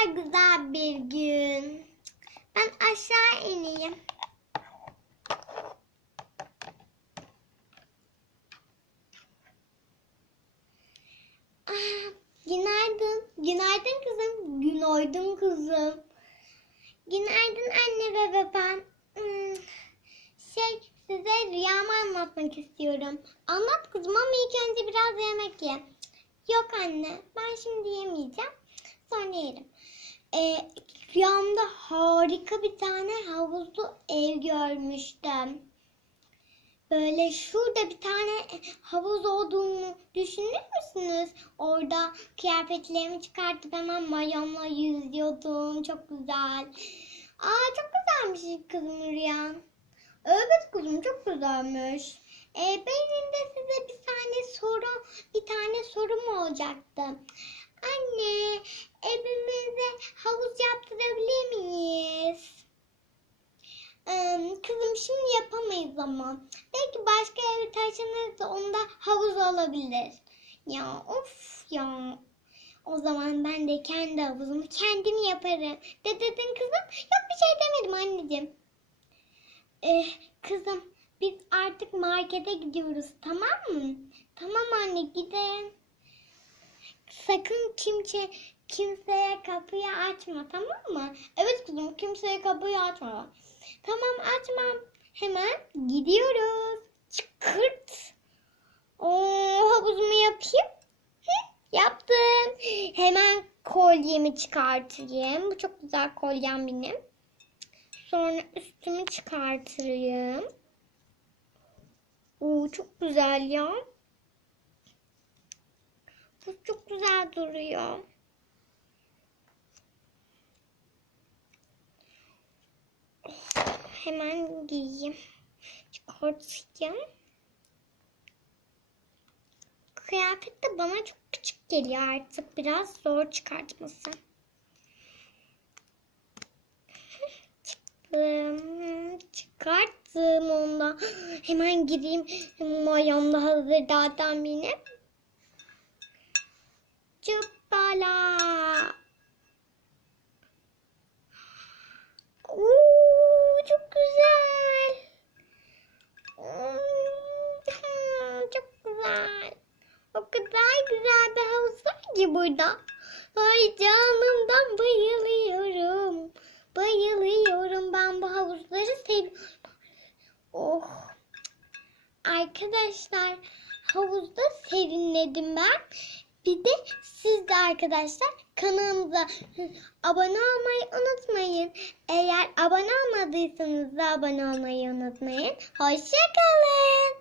kadar güzel bir gün. Ben aşağı ineyim. Ah, günaydın. Günaydın kızım. Günaydın kızım. Günaydın anne ve baba. Hmm, şey size rüyamı anlatmak istiyorum. Anlat kızım ama ilk önce biraz yemek ye. Yok anne ben şimdi yemeyeceğim. Yerim. Ee, rüyamda harika bir tane havuzlu ev görmüştüm. Böyle şurada bir tane havuz olduğunu düşünür müsünüz? Orada kıyafetlerimi çıkartıp hemen mayomla yüzüyordum. Çok güzel. Aa çok güzelmiş kızım rüyan. Evet kızım çok güzelmiş. Ee, benim de size bir tane soru, bir tane sorum olacaktı. Anne, evimize havuz yaptırabilir miyiz? Kızım şimdi yapamayız ama. Belki başka eve taşınırsa onda havuz olabilir. Ya of ya. O zaman ben de kendi havuzumu kendim yaparım. De dedin kızım? Yok bir şey demedim anneciğim. Ee, kızım biz artık markete gidiyoruz tamam mı? Tamam anne gidelim. Sakın kimse kimseye kapıyı açma tamam mı? Evet kızım kimseye kapıyı açma. Tamam açmam. Hemen gidiyoruz. Çıkırt. Oo, havuzumu yapayım. Hı, yaptım. Hemen kolyemi çıkartayım. Bu çok güzel kolyem benim. Sonra üstümü çıkartayım. Oo, çok güzel ya. Bu çok güzel duruyor. Hemen giyeyim. Çıkartayım. Kıyafet de bana çok küçük geliyor artık. Biraz zor çıkartması. Çıktım. Çıkarttım onda. Hemen gireyim. Mayom da hazır zaten benim. Cübbala. Oo, çok güzel. Hmm, çok güzel. O kadar güzel bir havuz var ki burada. Ay canımdan bayılıyorum. Bayılıyorum. Ben bu havuzları seviyorum. Oh. Arkadaşlar havuzda serinledim ben. Bir de siz de arkadaşlar kanalımıza abone olmayı unutmayın. Eğer abone olmadıysanız da abone olmayı unutmayın. Hoşçakalın.